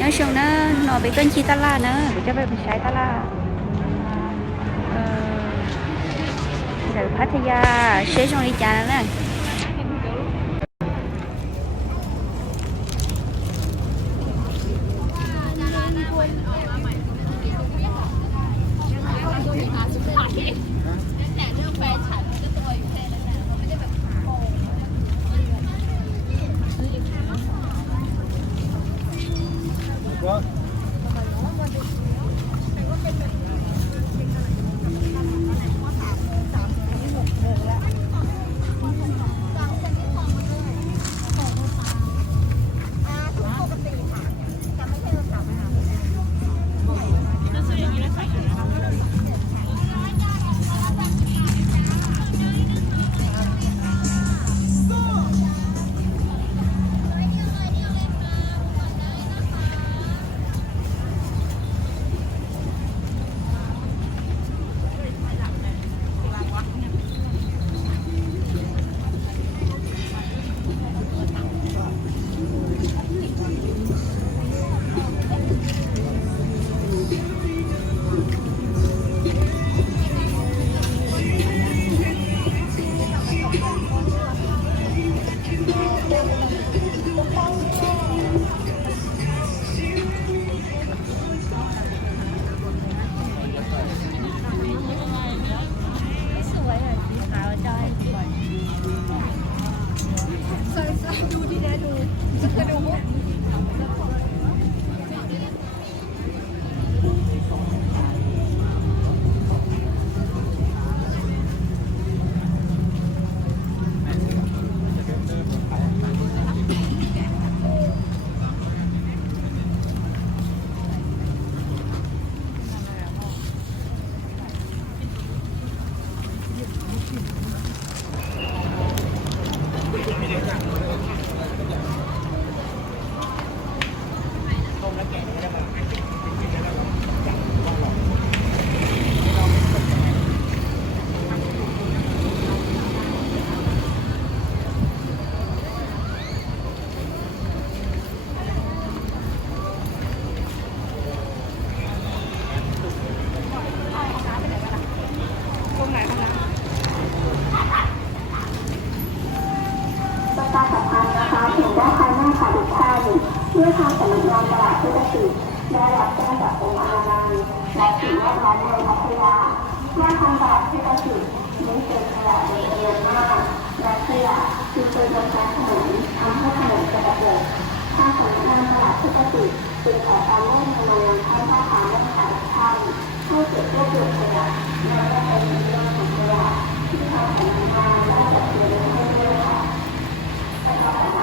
nói chung nó bị cân chi ta la nữa bị choไปใช้ตลาดเดี๋ยวพัทยาเชื่อชงลีจานแล้วนะเมื่อทางสำนักงานตลาดพุทธศิลป์ได้รับแจ้งจากกรมอนามัยและสิ่งแวดล้อมเมืองพัทยาว่าทางตลาดพุทธศิลป์มีเศษขยะในจำนวนมากและขยะจึงเป็นบนการถนนทำให้ถนนกระเบิดทางสำนักงานตลาดพุทธศิลป์จึงขอความร่วมมือให้พ่อค้าแม่ขายท่านให้เก็บรวบรวมขยะและได้เป็นเรื่องของขยะที่ทางสำนักงานได้จัดเตรียมไว้ให้ด้วยค่ะ